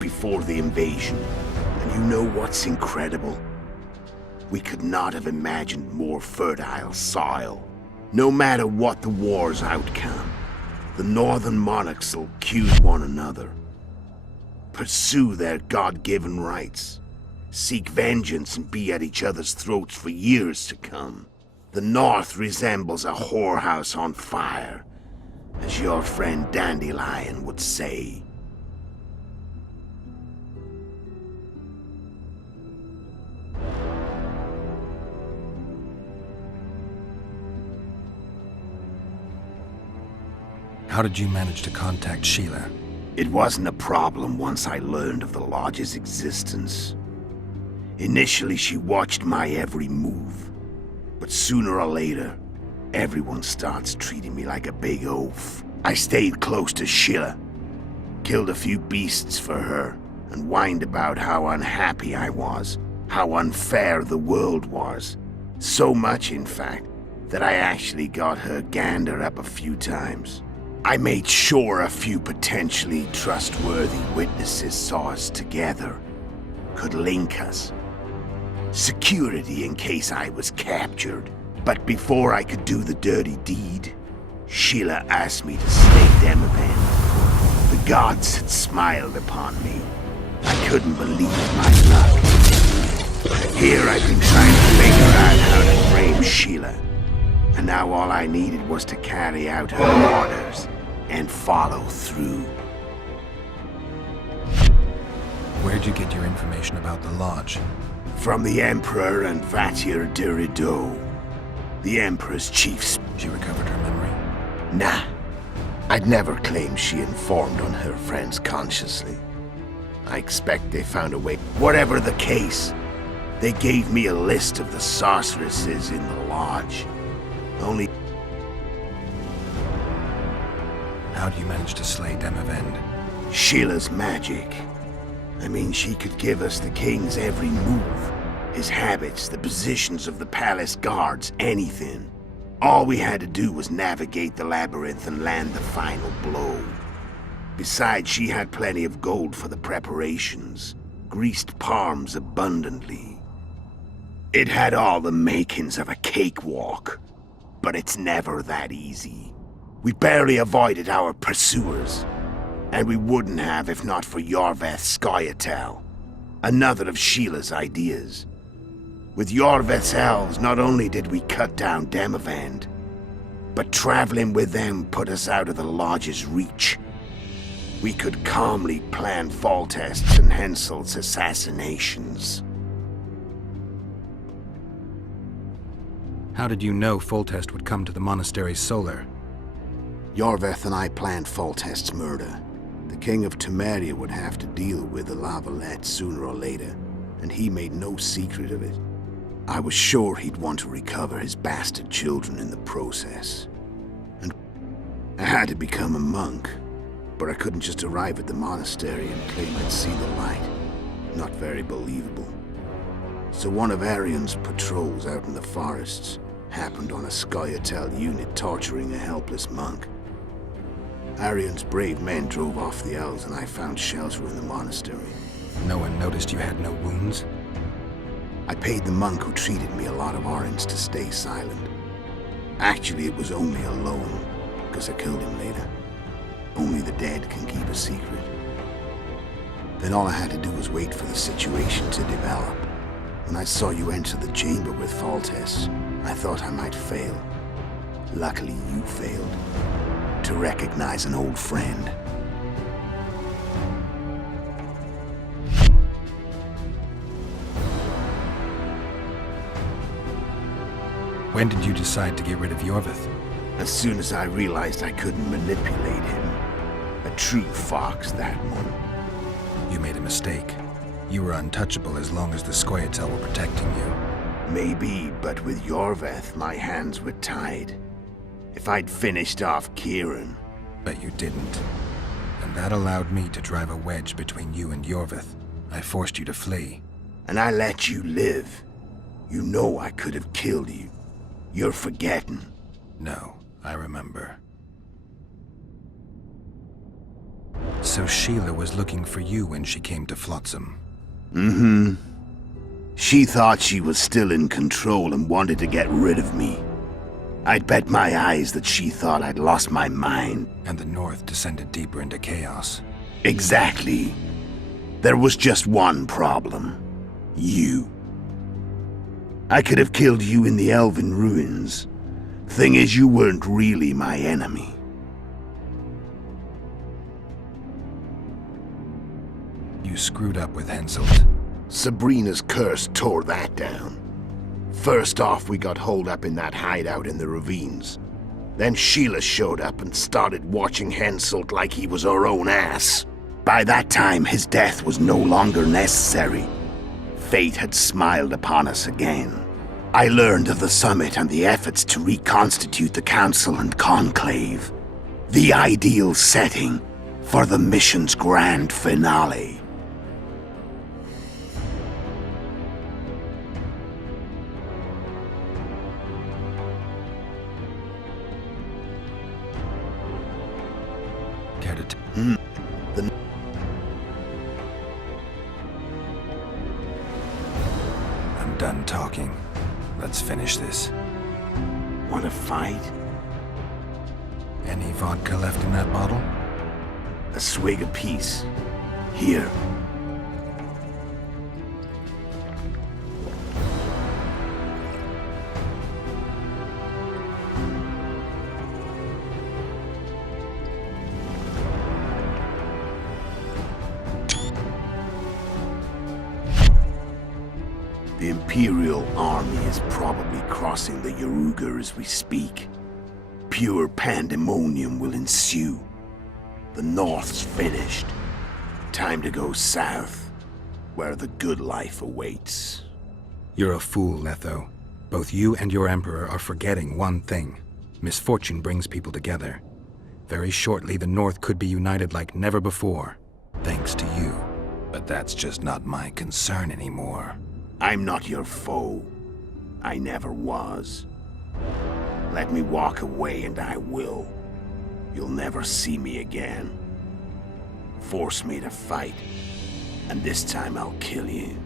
before the invasion. And you know what's incredible? We could not have imagined more fertile soil. No matter what the war's outcome, the northern monarchs will accuse one another, pursue their God-given rights, seek vengeance and be at each other's throats for years to come. The North resembles a whorehouse on fire, as your friend Dandelion would say. How did you manage to contact Sheila? It wasn't a problem once I learned of the Lodge's existence. Initially, she watched my every move. But sooner or later, everyone starts treating me like a big oaf. I stayed close to Sheila, killed a few beasts for her, and whined about how unhappy I was, how unfair the world was. So much, in fact, that I actually got her gander up a few times. I made sure a few potentially trustworthy witnesses saw us together, could link us. Security in case I was captured. But before I could do the dirty deed, Sheila asked me to slay Demavend. The gods had smiled upon me. I couldn't believe my luck. Here I've been trying to figure out how to frame Sheila. And now all I needed was to carry out her orders and follow through. Where'd you get your information about the Lodge? From the Emperor and Vatir Dirido, the Emperor's chiefs. She recovered her memory? Nah. I'd never claimed she informed on her friends consciously. I expect they found a way. Whatever the case, they gave me a list of the sorceresses in the Lodge. Only... How do you manage to slay Demavend? Sheila's magic. I mean, she could give us the king's every move. His habits, the positions of the palace guards, anything. All we had to do was navigate the labyrinth and land the final blow. Besides, she had plenty of gold for the preparations. Greased palms abundantly. It had all the makings of a cakewalk. But it's never that easy. We barely avoided our pursuers. And we wouldn't have if not for Yorveth Scoia'tael, another of Sheila's ideas. With Yorveth's elves, not only did we cut down Demavend, but traveling with them put us out of the Lodge's reach. We could calmly plan Foltest's and Hensel's assassinations. How did you know Foltest would come to the monastery's solar? Yorveth and I planned Foltest's murder. The King of Temeria would have to deal with the La Valette sooner or later, and he made no secret of it. I was sure he'd want to recover his bastard children in the process. And I had to become a monk, but I couldn't just arrive at the monastery and claim I'd see the light. Not very believable. So one of Arion's patrols out in the forests happened on a Scoia'tael unit torturing a helpless monk. Arion's brave men drove off the elves and I found shelter in the monastery. No one noticed you had no wounds? I paid the monk who treated me a lot of orange to stay silent. Actually, it was only a loan, because I killed him later. Only the dead can keep a secret. Then all I had to do was wait for the situation to develop. When I saw you enter the chamber with Foltest, I thought I might fail. Luckily, you failed. To recognize an old friend. When did you decide to get rid of Yorveth? As soon as I realized I couldn't manipulate him. A true fox, that one. You made a mistake. You were untouchable as long as the Scoia'tael were protecting you. Maybe, but with Yorveth, my hands were tied. If I'd finished off Kieran... But you didn't. And that allowed me to drive a wedge between you and Yorveth. I forced you to flee. And I let you live. You know I could have killed you. You're forgetting. No, I remember. So Sheila was looking for you when she came to Flotsam. Mm-hmm. She thought she was still in control and wanted to get rid of me. I'd bet my eyes that she thought I'd lost my mind. And the North descended deeper into chaos. Exactly. There was just one problem. You. I could have killed you in the Elven ruins. Thing is, you weren't really my enemy. You screwed up with Henselt. Sabrina's curse tore that down. First off, we got holed up in that hideout in the ravines. Then Sheila showed up and started watching Henselt like he was her own ass. By that time, his death was no longer necessary. Fate had smiled upon us again. I learned of the summit and the efforts to reconstitute the council and conclave. The ideal setting for the mission's grand finale. Care to I'm done talking. Let's finish this. Want to fight? Any vodka left in that bottle? A swig apiece. Here. The Imperial army is probably crossing the Yaruga as we speak. Pure pandemonium will ensue. The North's finished. Time to go south, where the good life awaits. You're a fool, Letho. Both you and your Emperor are forgetting one thing. Misfortune brings people together. Very shortly, the North could be united like never before, thanks to you. But that's just not my concern anymore. I'm not your foe. I never was. Let me walk away and I will. You'll never see me again. Force me to fight, and this time I'll kill you.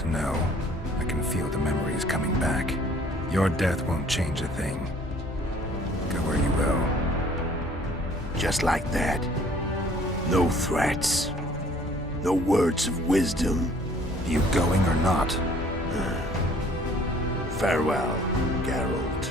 to know. I can feel the memories coming back. Your death won't change a thing. Go where you will. Just like that. No threats. No words of wisdom. You going or not? Farewell, Geralt.